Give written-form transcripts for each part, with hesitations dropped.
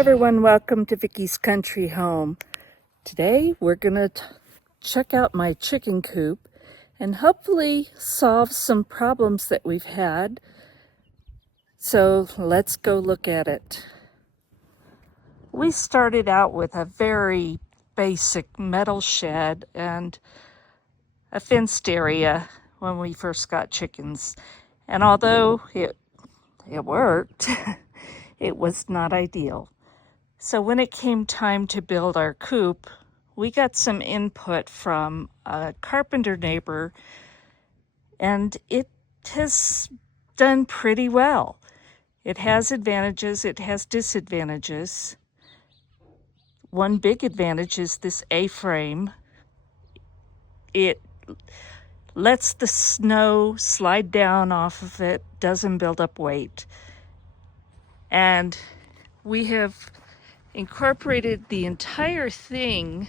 everyone, welcome to Vickie's Country Home. Today we're gonna check out my chicken coop and hopefully solve some problems that we've had. So let's go look at it. We started out with a very basic metal shed and a fenced area when we first got chickens. And although it worked, it was not ideal. So when it came time to build our coop, we got some input from a carpenter neighbor, and it has done pretty well. It has advantages, it has disadvantages. One big advantage is this A-frame. It lets the snow slide down off of it, doesn't build up weight. And we have incorporated the entire thing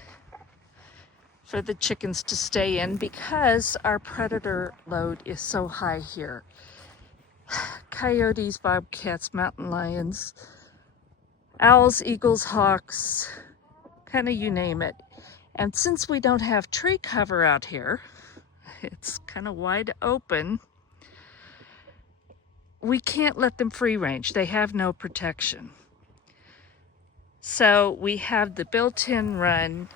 for the chickens to stay in because our predator load is so high here. Coyotes, bobcats, mountain lions, owls, eagles, hawks, kind of you name it. And since we don't have tree cover out here, it's kind of wide open, we can't let them free range. They have no protection. So we have the built-in run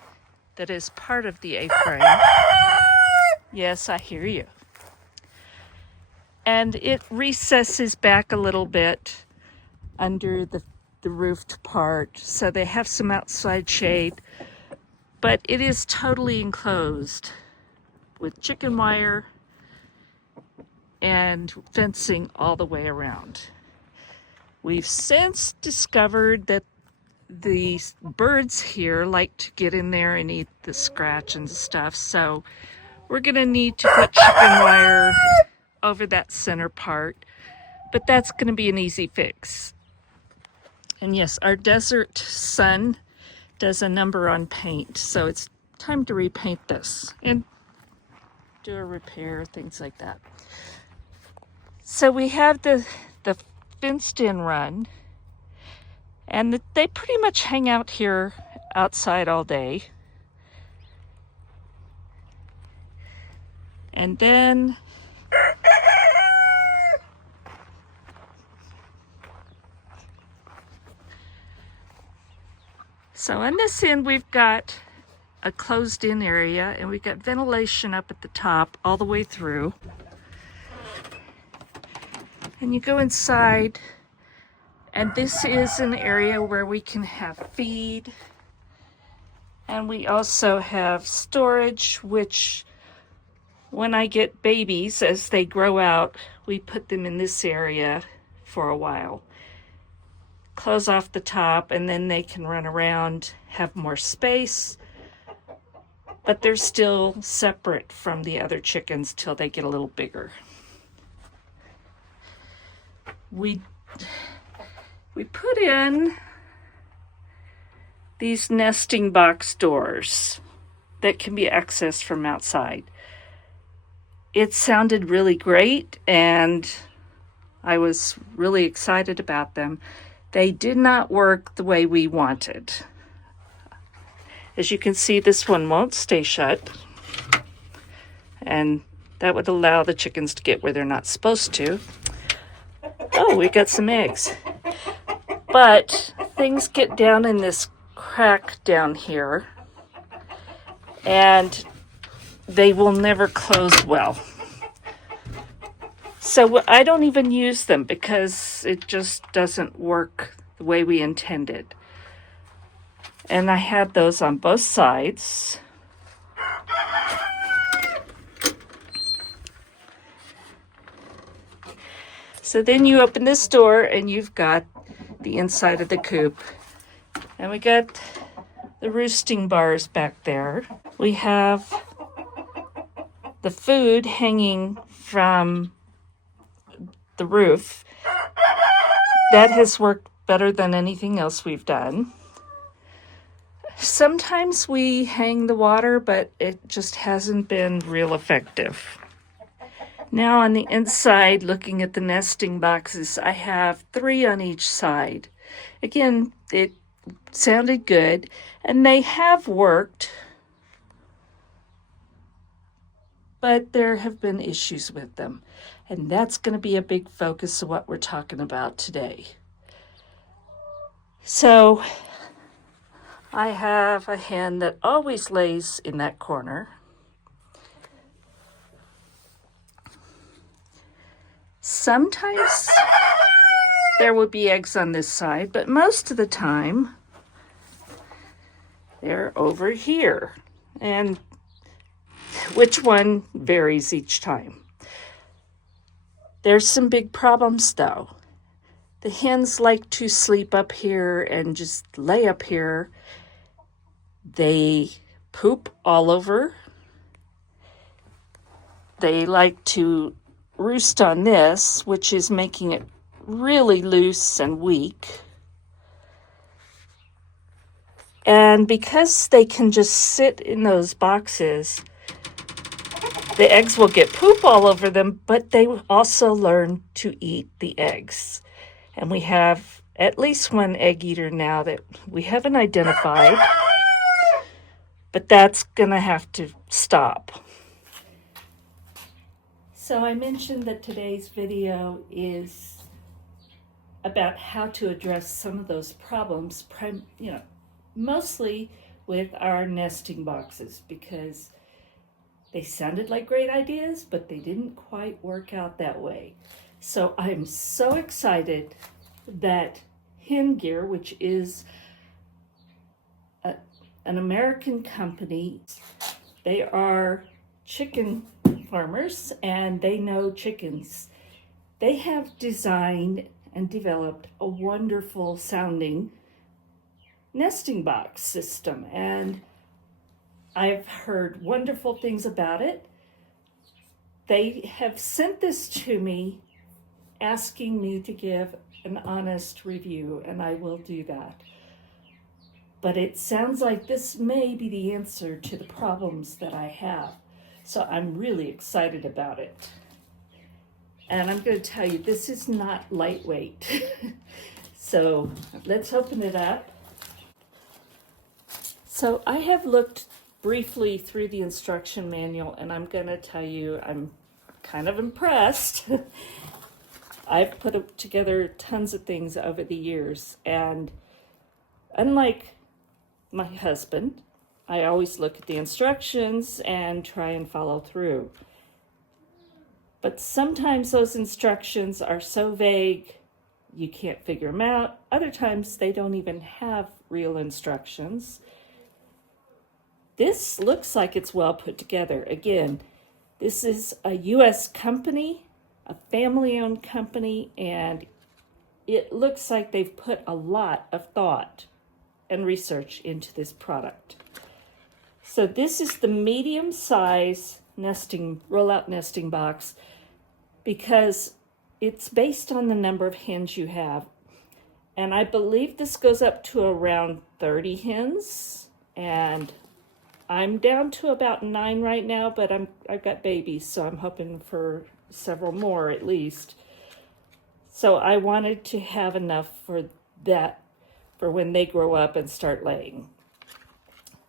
that is part of the A-frame. Yes, I hear you. And it recesses back a little bit under the roofed part, so they have some outside shade, but it is totally enclosed with chicken wire and fencing all the way around. We've since discovered that the birds here like to get in there and eat the scratch and stuff, so we're gonna need to put chicken wire over that center part, but that's gonna be an easy fix. And yes, our desert sun does a number on paint, so it's time to repaint this and do a repair, things like that. So we have the fenced in run, and they pretty much hang out here outside all day. And then so on this end we've got a closed in area, and we've got ventilation up at the top all the way through. And you go inside, and this is an area where we can have feed, and we also have storage, which when I get babies, as they grow out, we put them in this area for a while. Close off the top, and then they can run around, have more space, but they're still separate from the other chickens till they get a little bigger. We put in these nesting box doors that can be accessed from outside. It sounded really great, and I was really excited about them. They did not work the way we wanted. As you can see, this one won't stay shut, and that would allow the chickens to get where they're not supposed to. Oh, we got some eggs. But things get down in this crack down here, and they will never close well. So I don't even use them because it just doesn't work the way we intended. And I had those on both sides. So then you open this door and you've got the inside of the coop. And we got the roosting bars back there. We have the food hanging from the roof. That has worked better than anything else we've done. Sometimes we hang the water, but it just hasn't been real effective. Now on the inside, looking at the nesting boxes, I have 3 on each side. Again, it sounded good, and they have worked, but there have been issues with them. And that's going to be a big focus of what we're talking about today. So I have a hen that always lays in that corner. Sometimes there will be eggs on this side, but most of the time they're over here. And which one varies each time. There's some big problems though. The hens like to sleep up here and just lay up here. They poop all over. They like to roost on this, which is making it really loose and weak. And because they can just sit in those boxes, the eggs will get poop all over them, but they also learn to eat the eggs. And we have at least one egg eater now that we haven't identified, but that's gonna have to stop. So I mentioned that today's video is about how to address some of those problems, mostly with our nesting boxes, because they sounded like great ideas, but they didn't quite work out that way. So I'm so excited that HenGear, which is an American company, they are chicken farmers and they know chickens. They have designed and developed a wonderful sounding nesting box system, and I've heard wonderful things about it. They have sent this to me asking me to give an honest review, and I will do that. But it sounds like this may be the answer to the problems that I have. So I'm really excited about it. And I'm going to tell you, this is not lightweight. So let's open it up. So I have looked briefly through the instruction manual, and I'm going to tell you I'm kind of impressed. I've put together tons of things over the years, and unlike my husband, I always look at the instructions and try and follow through. But sometimes those instructions are so vague you can't figure them out. Other times they don't even have real instructions. This looks like it's well put together. Again, this is a U.S. company, a family-owned company, and it looks like they've put a lot of thought and research into this product. So this is the medium size rollout nesting box, because it's based on the number of hens you have. And I believe this goes up to around 30 hens, and I'm down to about 9 right now, but I've got babies, so I'm hoping for several more at least. So I wanted to have enough for that, for when they grow up and start laying.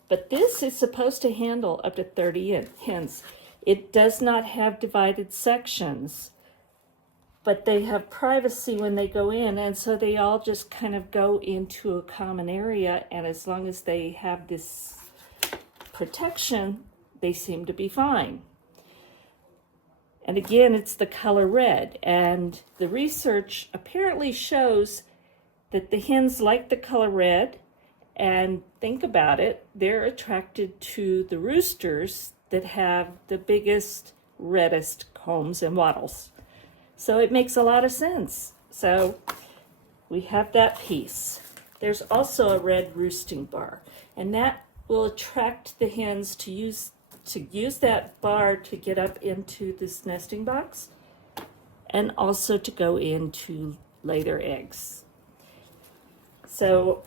But this is supposed to handle up to 30 hens. It does not have divided sections, but they have privacy when they go in, and so they all just kind of go into a common area, and as long as they have this protection, they seem to be fine. And again, it's the color red, and the research apparently shows that the hens like the color red, and think about it, they're attracted to the roosters that have the biggest, reddest combs and wattles. So it makes a lot of sense. So we have that piece. There's also a red roosting bar, and that will attract the hens to use that bar to get up into this nesting box, and also to go in to lay their eggs. So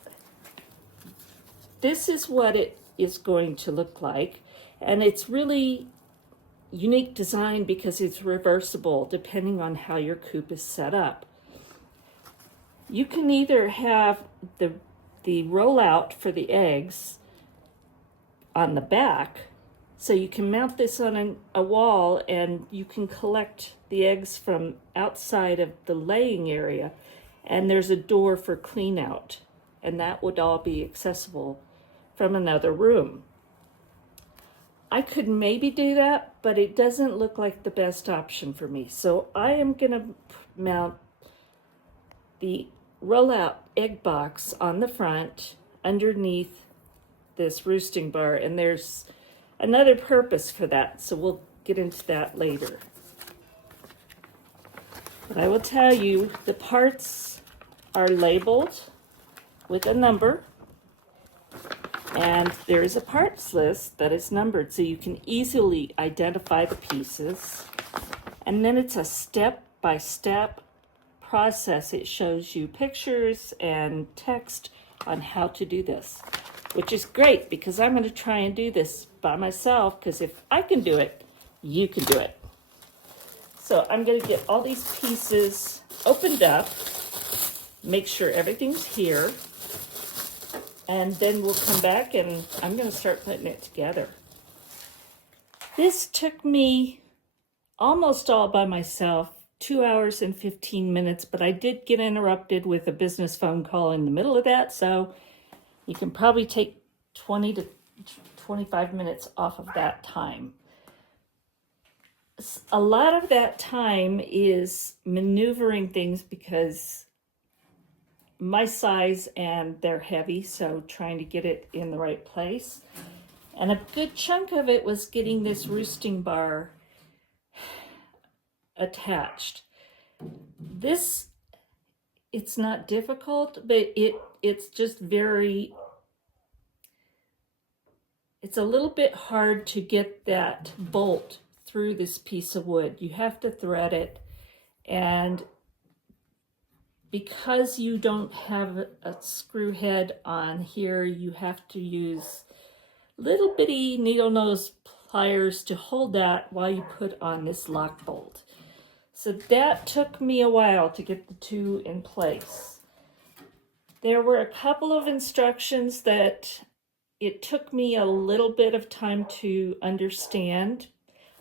this is what it is going to look like, and it's really unique design because it's reversible depending on how your coop is set up. You can either have the the rollout for the eggs on the back, so you can mount this on a wall and you can collect the eggs from outside of the laying area, and there's a door for clean out, and that would all be accessible from another room. I could maybe do that, but it doesn't look like the best option for me. So I am gonna mount the rollout egg box on the front underneath this roosting bar, and there's another purpose for that, so we'll get into that later. But I will tell you, the parts are labeled with a number, and there is a parts list that is numbered so you can easily identify the pieces. And then it's a step-by-step process. It shows you pictures and text on how to do this, which is great because I'm going to try and do this by myself, because if I can do it, you can do it. So I'm going to get all these pieces opened up, make sure everything's here, and then we'll come back and I'm going to start putting it together. This took me almost all by myself, 2 hours and 15 minutes, but I did get interrupted with a business phone call in the middle of that, so you can probably take 20 to 25 minutes off of that time. A lot of that time is maneuvering things because my size and they're heavy, so trying to get it in the right place. And a good chunk of it was getting this roosting bar attached. This, it's not difficult, but it's just very, it's a little bit hard to get that bolt through this piece of wood. You have to thread it, and because you don't have a screw head on here, you have to use little bitty needle nose pliers to hold that while you put on this lock bolt. So that took me a while to get the two in place. There were a couple of instructions that it took me a little bit of time to understand.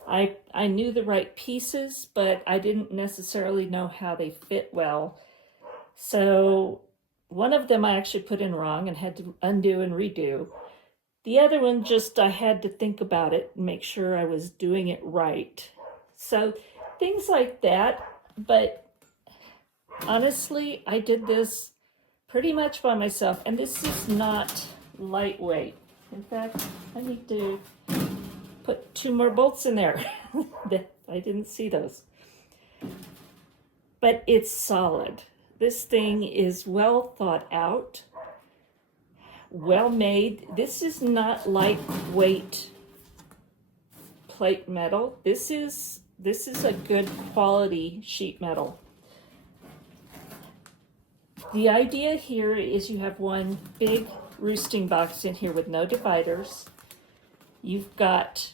I knew the right pieces, but I didn't necessarily know how they fit well. So one of them I actually put in wrong and had to undo and redo. The other one, just I had to think about it and make sure I was doing it right. So things like that, but honestly, I did this pretty much by myself, and this is not lightweight. In fact, I need to put 2 more bolts in there. I didn't see those. But it's solid. This thing is well thought out, well made. This is not lightweight plate metal. This is a good quality sheet metal. The idea here is you have one big roosting box in here with no dividers. You've got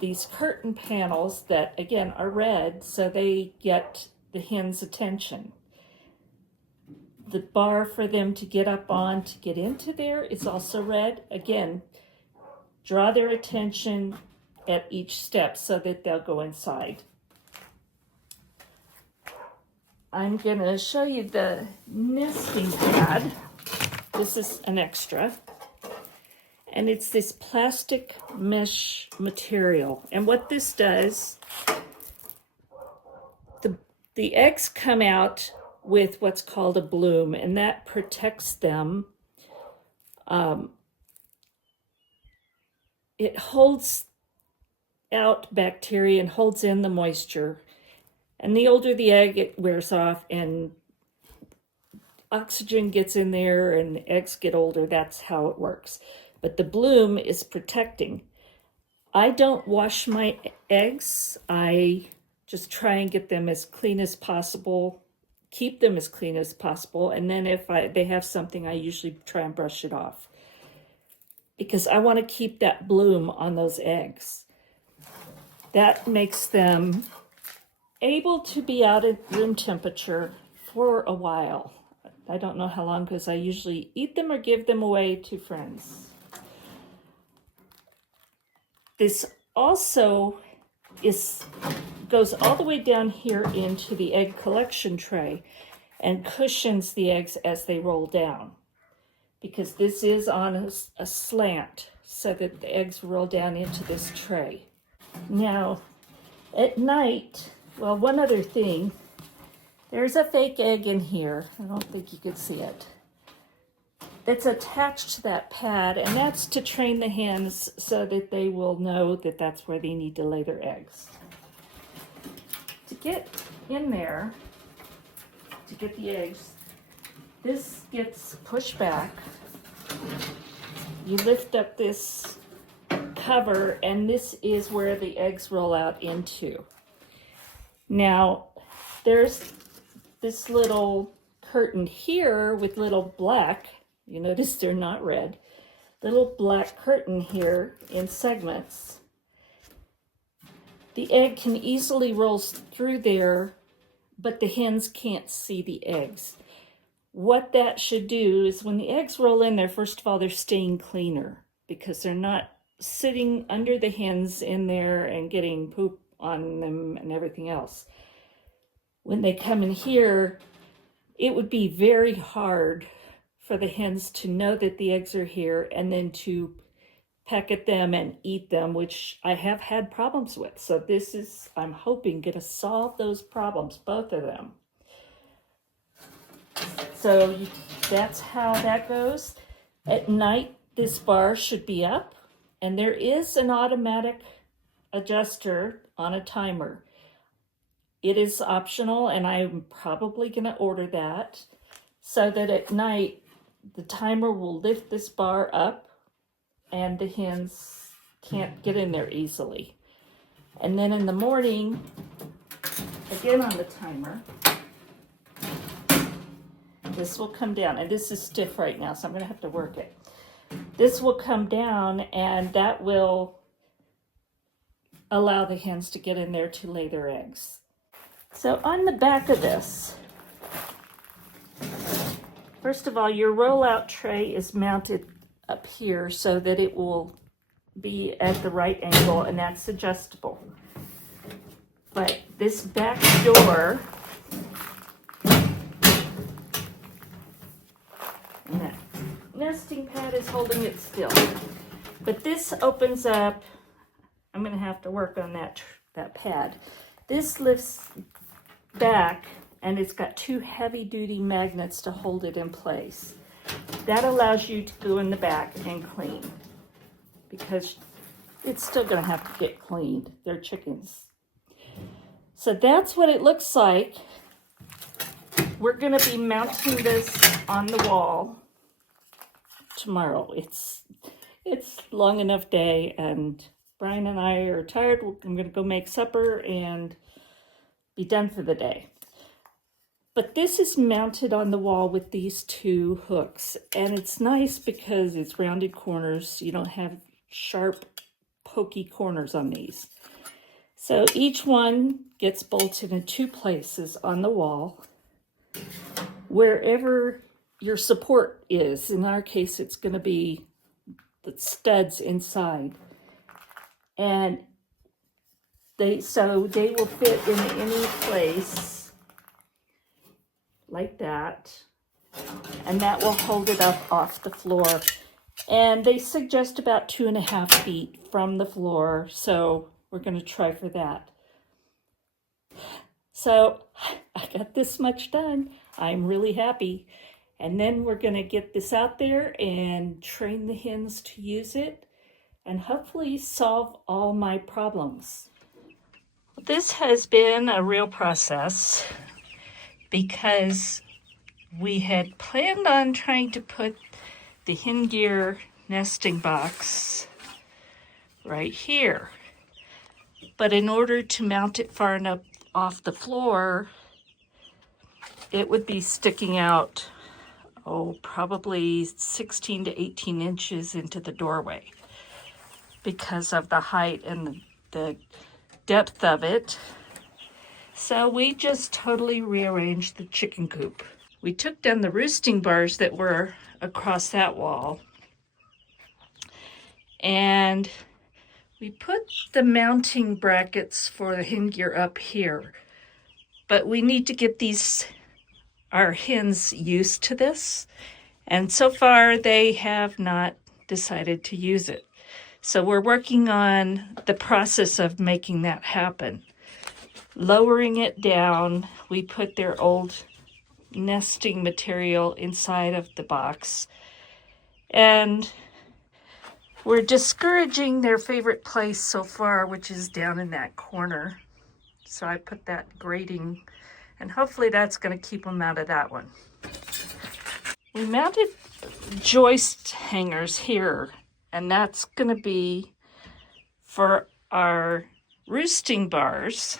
these curtain panels that, again, are red, so they get the hen's attention. The bar for them to get up on to get into there is also red. Again, draw their attention at each step so that they'll go inside. I'm going to show you the nesting pad. This is an extra. And it's this plastic mesh material. And what this does, the eggs come out with what's called a bloom, and that protects them. It holds out bacteria and holds in the moisture. And the older the egg, it wears off and oxygen gets in there and the eggs get older. That's how it works. But the bloom is protecting. I don't wash my eggs. I just try and get them as clean as possible, keep them as clean as possible. And then if they have something, I usually try and brush it off, because I want to keep that bloom on those eggs. That makes them able to be out at room temperature for a while. I don't know how long because I usually eat them or give them away to friends. This also goes all the way down here into the egg collection tray and cushions the eggs as they roll down, because this is on a slant so that the eggs roll down into this tray. Now, at night, well, one other thing, there's a fake egg in here. I don't think you can see it. It's attached to that pad, and that's to train the hens so that they will know that that's where they need to lay their eggs. To get in there, to get the eggs, this gets pushed back. You lift up this cover, and this is where the eggs roll out into. Now, there's this little curtain here with little black, you notice they're not red, little black curtain here in segments. The egg can easily roll through there, but the hens can't see the eggs. What that should do is when the eggs roll in there, first of all, they're staying cleaner because they're not sitting under the hens in there and getting poop on them and everything else. When they come in here, it would be very hard for the hens to know that the eggs are here and then to peck at them and eat them, which I have had problems with. So this is, I'm hoping, going to solve those problems, both of them. So that's how that goes. At night, this bar should be up, and there is an automatic adjuster on a timer. It is optional, and I'm probably going to order that so that at night the timer will lift this bar up and the hens can't get in there easily. And then in the morning, again on the timer, this will come down, and this is stiff right now, so I'm going to have to work it. This will come down, and that will allow the hens to get in there to lay their eggs. So on the back of this, first of all, your rollout tray is mounted up here so that it will be at the right angle, and that's adjustable. But this back door, and that nesting pad is holding it still. But this opens up. I'm going to have to work on that pad. This lifts back, and it's got two heavy-duty magnets to hold it in place. That allows you to go in the back and clean, because it's still going to have to get cleaned. They're chickens. So that's what it looks like. We're going to be mounting this on the wall tomorrow. It's long enough day, and Brian and I are tired. I'm going to go make supper and be done for the day. But this is mounted on the wall with these two hooks, and it's nice because it's rounded corners. You don't have sharp, pokey corners on these. So each one gets bolted in two places on the wall, wherever your support is. In our case, it's going to be the studs inside. And they will fit in any place like that, and that will hold it up off the floor. And they suggest about 2.5 feet from the floor, so we're going to try for that. So I got this much done. I'm really happy. And then we're going to get this out there and train the hens to use it and hopefully solve all my problems. This has been a real process because we had planned on trying to put the HenGear Nesting Box right here. But in order to mount it far enough off the floor, it would be sticking out, probably 16 to 18 inches into the doorway because of the height and the depth of it. So we just totally rearranged the chicken coop. we took down the roosting bars that were across that wall, and we put the mounting brackets for the HenGear up here. But we need to get our hens used to this, and so far they have not decided to use it. So we're working on the process of making that happen. Lowering it down, we put their old nesting material inside of the box, and we're discouraging their favorite place so far, which is down in that corner. So I put that grating, and hopefully that's going to keep them out of that one. We mounted joist hangers here, and that's going to be for our roosting bars.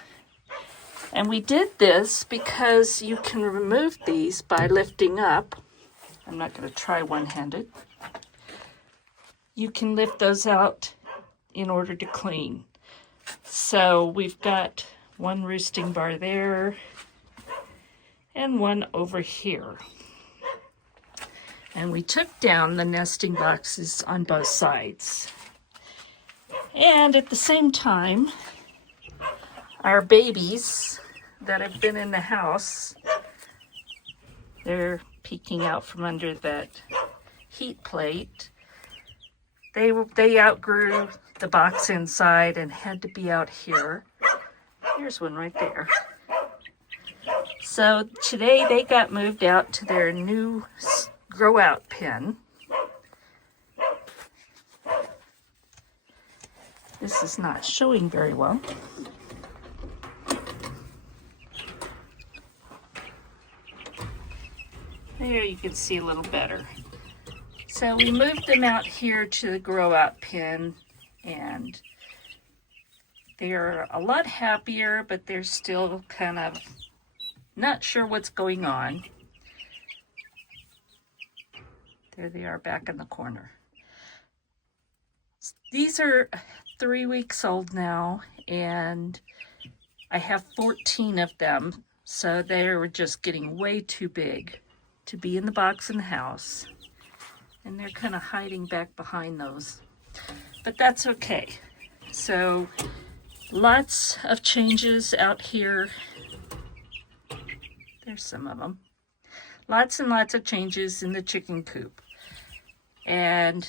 And we did this because you can remove these by lifting up. I'm not going to try one-handed. You can lift those out in order to clean. So we've got one roosting bar there and one over here. And we took down the nesting boxes on both sides. And at the same time, our babies that have been in the house, they're peeking out from under that heat plate. They outgrew the box inside and had to be out here. Here's one right there. So today they got moved out to their new grow out pen. This is not showing very well. There you can see a little better. So we moved them out here to the grow out pen, and they're a lot happier, but they're still kind of not sure what's going on. There they are back in the corner. These are 3 weeks old now, and I have 14 of them, so they're just getting way too big to be in the box in the house. And they're kind of hiding back behind those. But that's okay. So lots of changes out here. There's some of them. Lots and lots of changes in the chicken coop. And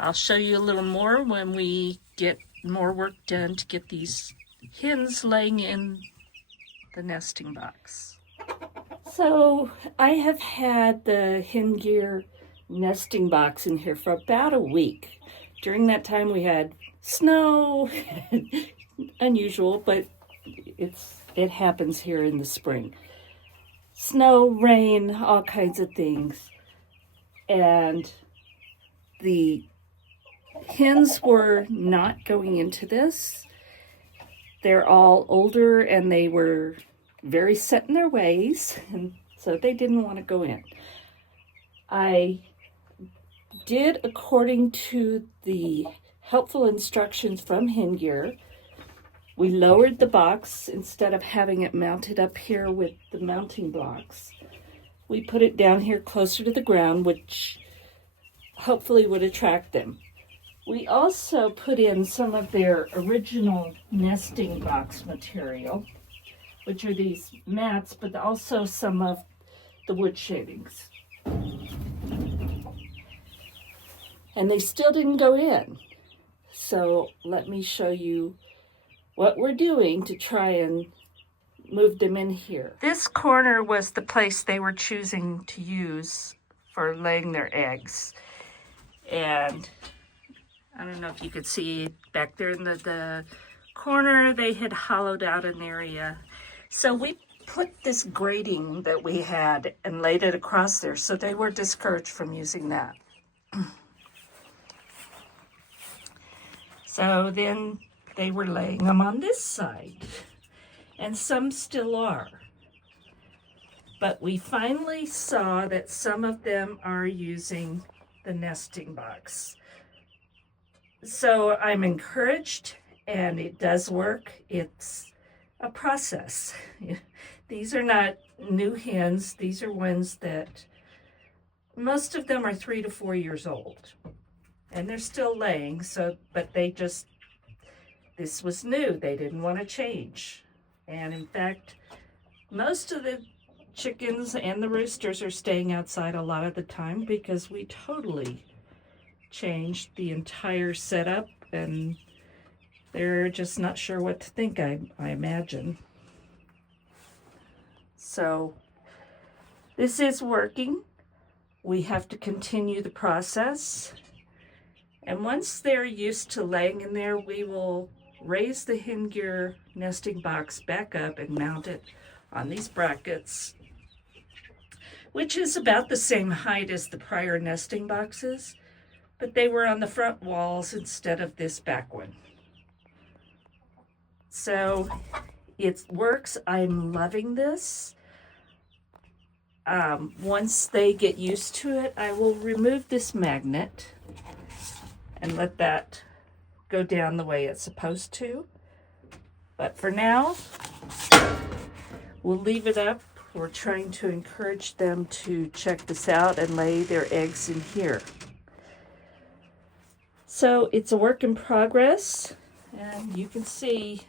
I'll show you a little more when we get more work done to get these hens laying in the nesting box. So I have had the HenGear Nesting Box in here for about a week. During that time we had snow, unusual, but it happens here in the spring. Snow, rain, all kinds of things. And the hens were not going into this. They're all older and they were very set in their ways, and so they didn't want to go in. I did according to the helpful instructions from HenGear. We lowered the box instead of having it mounted up here with the mounting blocks. We put it down here closer to the ground, which hopefully would attract them. We also put in some of their original nesting box material, which are these mats, but also some of the wood shavings. And they still didn't go in. So let me show you what we're doing to try and move them in here. This corner was the place they were choosing to use for laying their eggs. And I don't know if you could see back there in the corner, they had hollowed out an area. So we put this grating that we had and laid it across there, so they were discouraged from using that. So then they were laying them on this side, and some still are. But we finally saw that some of them are using the nesting box. So I'm encouraged, and it does work. It's a process. These are not new hens. These are ones that most of them are 3 to 4 years old. And they're still laying, but this was new. They didn't want to change. And in fact, most of the chickens and the roosters are staying outside a lot of the time because we totally changed the entire setup, and they're just not sure what to think, I imagine. So this is working. We have to continue the process. And once they're used to laying in there, we will raise the HenGear nesting box back up and mount it on these brackets, which is about the same height as the prior nesting boxes, but they were on the front walls instead of this back one. So it works. I'm loving this. Once they get used to it, I will remove this magnet and let that go down the way it's supposed to. But for now, we'll leave it up. We're trying to encourage them to check this out and lay their eggs in here. So it's a work in progress, and you can see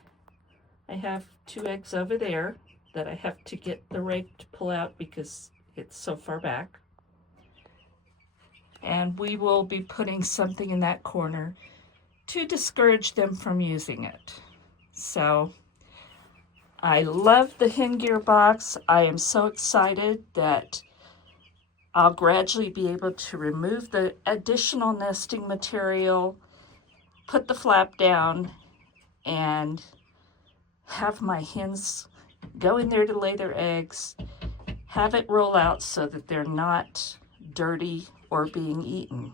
I have 2 eggs over there that I have to get the rake to pull out because it's so far back. And we will be putting something in that corner to discourage them from using it. So I love the HenGear box. I am so excited that I'll gradually be able to remove the additional nesting material, put the flap down, and have my hens go in there to lay their eggs, have it roll out so that they're not dirty or being eaten.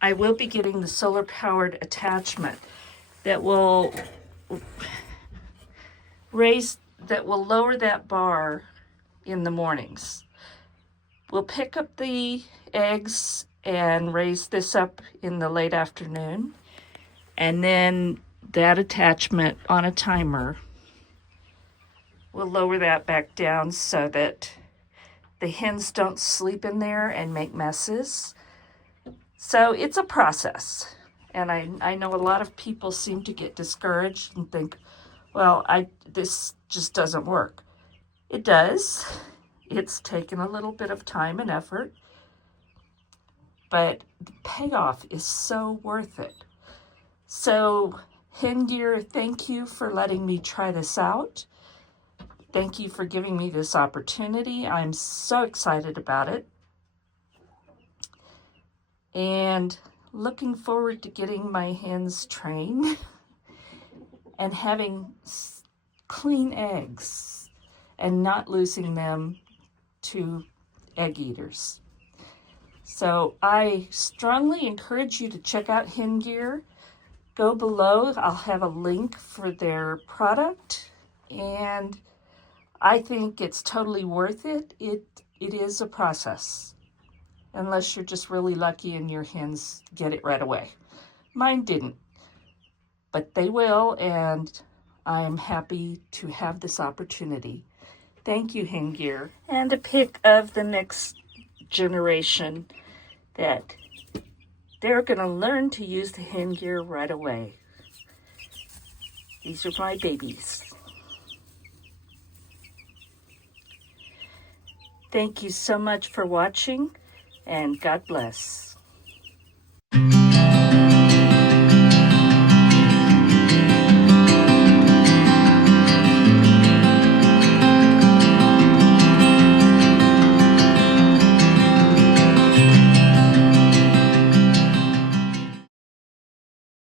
I will be getting the solar-powered attachment that will lower that bar in the mornings. We'll pick up the eggs and raise this up in the late afternoon, and then that attachment on a timer will lower that back down so that the hens don't sleep in there and make messes. So it's a process. And I know a lot of people seem to get discouraged and think, well, this just doesn't work. It does. It's taken a little bit of time and effort, but the payoff is so worth it. So HenGear, thank you for letting me try this out. Thank you for giving me this opportunity. I'm so excited about it. And looking forward to getting my hens trained and having clean eggs and not losing them to egg eaters. So I strongly encourage you to check out HenGear. Go below. I'll have a link for their product, and I think it's totally worth it. It is a process, unless you're just really lucky and your hens get it right away. Mine didn't, but they will, and I'm happy to have this opportunity. Thank you, HenGear. And a pic of the next generation that they're going to learn to use the HenGear right away. These are my babies. Thank you so much for watching, and God bless.